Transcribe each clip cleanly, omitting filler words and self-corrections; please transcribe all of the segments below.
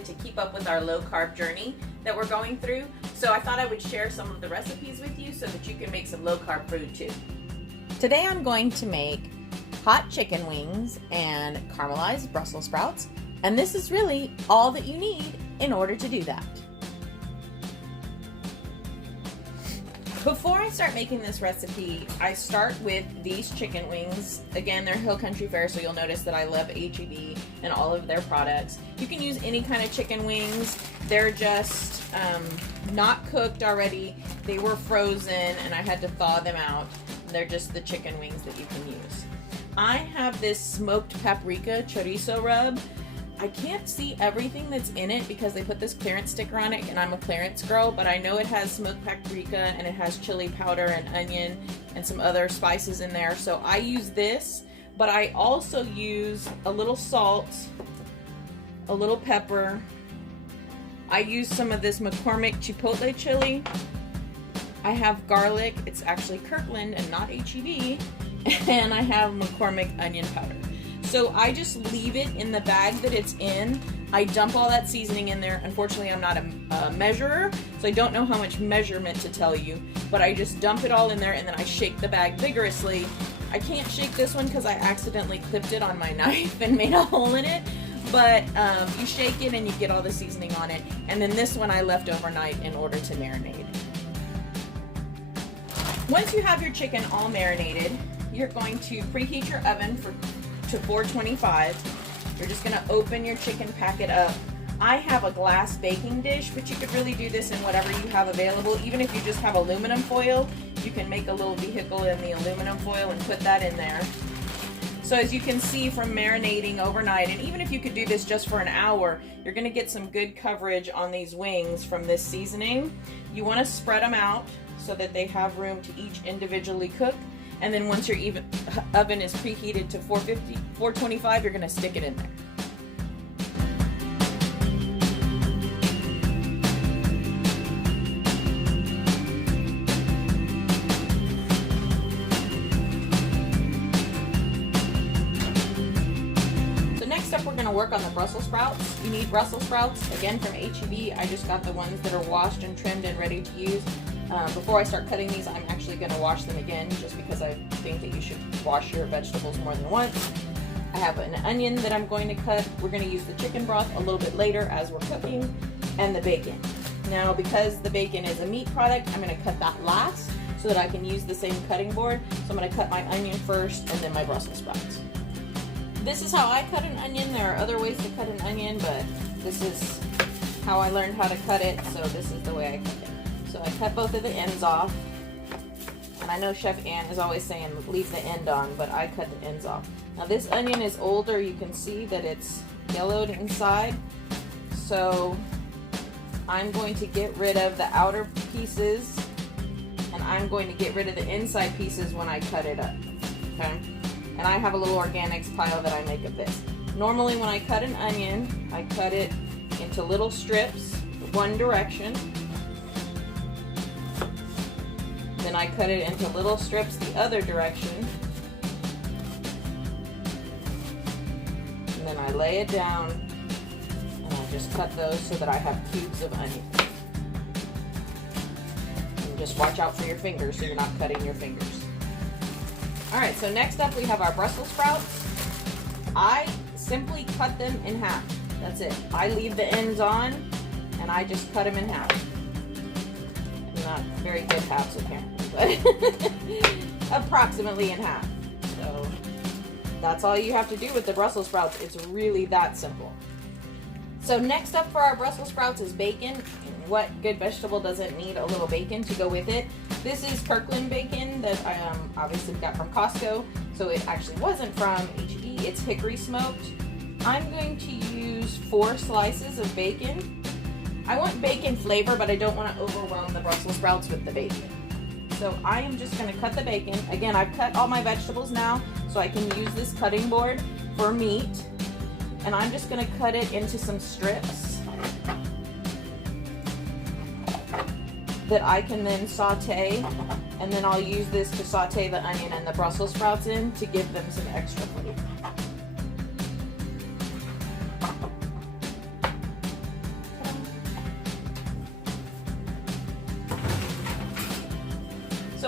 decided to keep up with our low carb journey that we're going through. So I thought I would share some of the recipes with you so that you can make some low carb food too. Today I'm going to make hot chicken wings and caramelized Brussels sprouts. And this is really all that you need in order to do that. Before I start making this recipe, I start with these chicken wings. Again, they're Hill Country Fare, so you'll notice that I love H-E-B and all of their products. You can use any kind of chicken wings. They're just not cooked already. They were frozen and I had to thaw them out. They're just the chicken wings that you can use. I have this smoked paprika chorizo rub. I can't see everything that's in it because they put this clearance sticker on it and I'm a clearance girl, but I know it has smoked paprika and it has chili powder and onion and some other spices in there. So I use this, but I also use a little salt, a little pepper. I use some of this McCormick Chipotle chili. I have garlic. It's actually Kirkland and not H-E-B. And I have McCormick onion powder. So I just leave it in the bag that it's in. I dump all that seasoning in there. Unfortunately, I'm not a measurer, so I don't know how much measurement to tell you, but I just dump it all in there and then I shake the bag vigorously. I can't shake this one because I accidentally clipped it on my knife and made a hole in it, but you shake it and you get all the seasoning on it. And then this one I left overnight in order to marinate. Once you have your chicken all marinated, you're going to preheat your oven to 425. You're just going to open your chicken, pack it up. I have a glass baking dish, but you could really do this in whatever you have available. Even if you just have aluminum foil, you can make a little vehicle in the aluminum foil and put that in there. So as you can see from marinating overnight, and even if you could do this just for an hour, you're going to get some good coverage on these wings from this seasoning. You want to spread them out so that they have room to each individually cook. And then once your oven is preheated to 425, you're going to stick it in there. So next up, we're going to work on the Brussels sprouts. You need Brussels sprouts, again from H-E-B. I just got the ones that are washed and trimmed and ready to use. Before I start cutting these, I'm actually going to wash them again just because I think that you should wash your vegetables more than once. I have an onion that I'm going to cut. We're going to use the chicken broth a little bit later as we're cooking, and the bacon. Now, because the bacon is a meat product, I'm going to cut that last so that I can use the same cutting board. So I'm going to cut my onion first and then my Brussels sprouts. This is how I cut an onion. There are other ways to cut an onion, but this is how I learned how to cut it, so this is the way I cut it. So I cut both of the ends off, and I know Chef Ann is always saying leave the end on, but I cut the ends off. Now this onion is older. You can see that it's yellowed inside, so I'm going to get rid of the outer pieces, and I'm going to get rid of the inside pieces when I cut it up, okay? And I have a little organics pile that I make of this. Normally when I cut an onion, I cut it into little strips, one direction. Then I cut it into little strips the other direction. And then I lay it down and I just cut those so that I have cubes of onion. And just watch out for your fingers so you're not cutting your fingers. Alright, so next up we have our Brussels sprouts. I simply cut them in half. That's it. I leave the ends on and I just cut them in half. Not very good halves apparently, but approximately in half. So that's all you have to do with the Brussels sprouts. It's really that simple. So next up for our Brussels sprouts is bacon. And what good vegetable doesn't need a little bacon to go with it? This is Kirkland bacon that I obviously got from Costco. So it actually wasn't from H-E-B. It's hickory smoked. I'm going to use 4 slices of bacon. I want bacon flavor, but I don't want to overwhelm the Brussels sprouts with the bacon. So I am just going to cut the bacon. Again, I've cut all my vegetables now, so I can use this cutting board for meat. And I'm just going to cut it into some strips that I can then saute. And then I'll use this to saute the onion and the Brussels sprouts in to give them some extra flavor.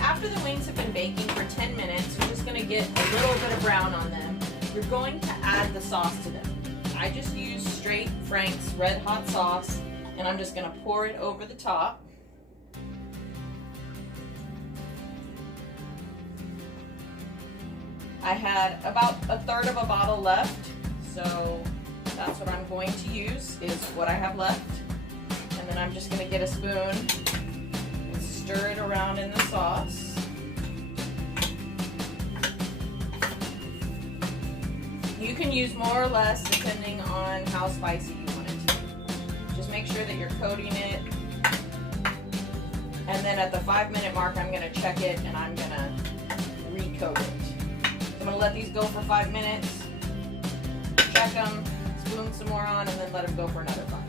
after the wings have been baking for 10 minutes, you're just gonna get a little bit of brown on them. You're going to add the sauce to them. I just use straight Frank's Red Hot sauce, and I'm just gonna pour it over the top. I had about a third of a bottle left, so that's what I'm going to use, is what I have left. And then I'm just gonna get a spoon and stir it around in the sauce. You can use more or less depending on how spicy you want it to be. Just make sure that you're coating it. And then at the 5-minute mark, I'm gonna check it and I'm gonna recoat it. I'm gonna let these go for 5 minutes, check them, spoon some more on, and then let them go for another 5.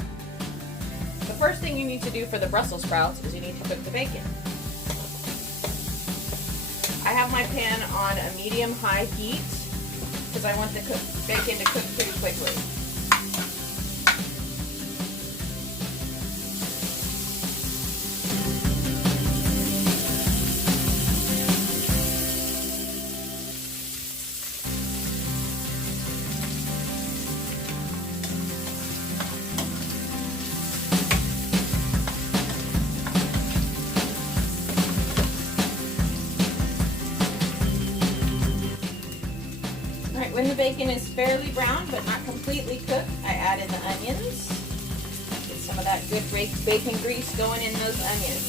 The first thing you need to do for the Brussels sprouts is you need to cook the bacon. I have my pan on a medium-high heat because I want the bacon to cook pretty quickly. When the bacon is fairly brown but not completely cooked, I add in the onions. Get some of that good bacon grease going in those onions.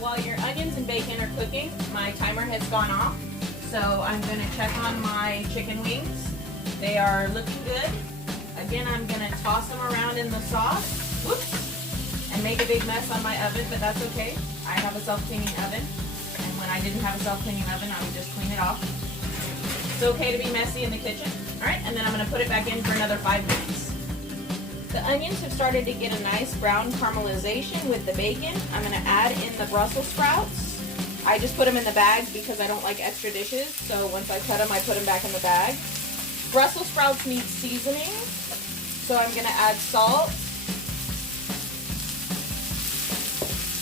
While your onions and bacon are cooking, my timer has gone off, so I'm going to check on my chicken wings. They are looking good. Again, I'm going to toss them around in the sauce. Whoops! And make a big mess on my oven, but that's okay. I have a self-cleaning oven, and when I didn't have a self-cleaning oven, I would just clean it off. It's okay to be messy in the kitchen. All right, and then I'm gonna put it back in for another 5 minutes. The onions have started to get a nice brown caramelization with the bacon. I'm gonna add in the Brussels sprouts. I just put them in the bag because I don't like extra dishes, so once I cut them, I put them back in the bag. Brussels sprouts need seasoning, so I'm gonna add salt.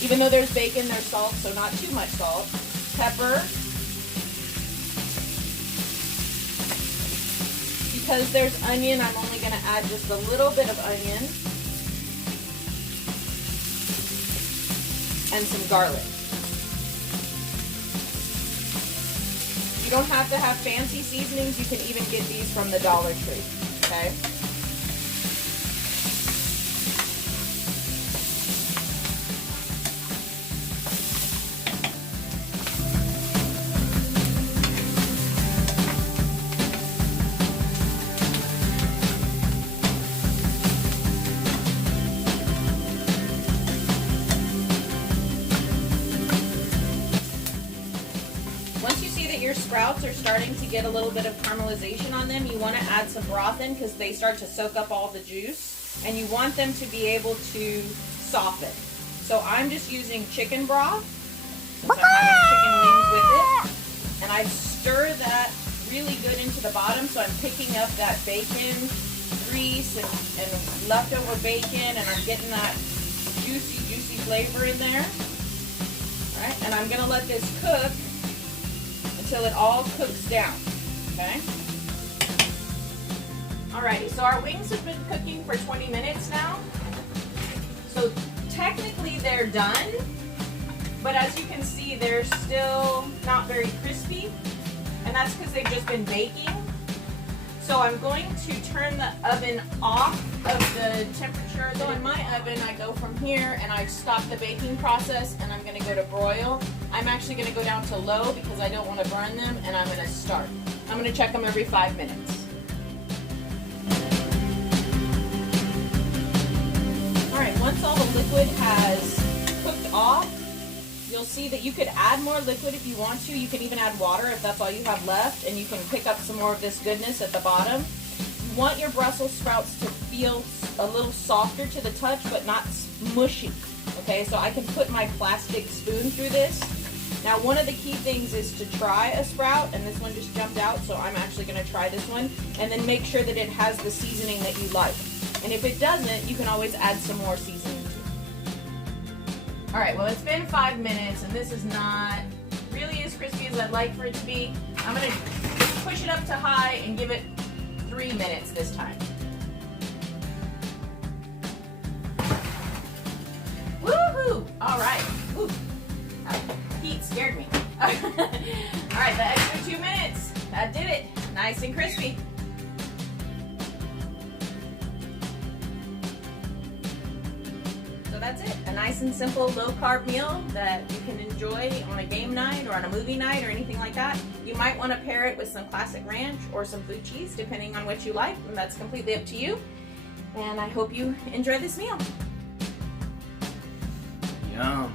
Even though there's bacon, there's salt, so not too much salt. Pepper. Because there's onion, I'm only going to add just a little bit of onion. And some garlic. You don't have to have fancy seasonings. You can even get these from the Dollar Tree, okay? Your sprouts are starting to get a little bit of caramelization on them. You want to add some broth in because they start to soak up all the juice, and you want them to be able to soften. So I'm just using chicken broth since I'm having chicken wings with it, and I stir that really good into the bottom, so I'm picking up that bacon grease and leftover bacon, and I'm getting that juicy flavor in there. All right, and I'm gonna let this cook until it all cooks down, okay? Alrighty, so our wings have been cooking for 20 minutes now. So technically they're done, but as you can see, they're still not very crispy, and that's because they've just been baking. So I'm going to turn the oven off of the temperature. So in my oven, I go from here and I stop the baking process, and I'm going to go to broil. I'm actually going to go down to low because I don't want to burn them, and I'm going to start. I'm going to check them every 5 minutes. All right, once all the liquid has cooked off, you'll see that you could add more liquid if you want to. You can even add water if that's all you have left, and you can pick up some more of this goodness at the bottom. You want your Brussels sprouts to feel a little softer to the touch, but not mushy. Okay, so I can put my plastic spoon through this. Now, one of the key things is to try a sprout, and this one just jumped out, so I'm actually going to try this one, and then make sure that it has the seasoning that you like. And if it doesn't, you can always add some more seasoning to it. All right, well, it's been 5 minutes, and this is not really as crispy as I'd like for it to be. I'm gonna push it up to high and give it 3 minutes this time. Woohoo! All right. Ooh. Heat scared me. All right, the extra 2 minutes. That did it. Nice and crispy. So that's it. A nice and simple low-carb meal that you can enjoy on a game night or on a movie night or anything like that. You might want to pair it with some classic ranch or some blue cheese, depending on what you like, and that's completely up to you. And I hope you enjoy this meal. Yum.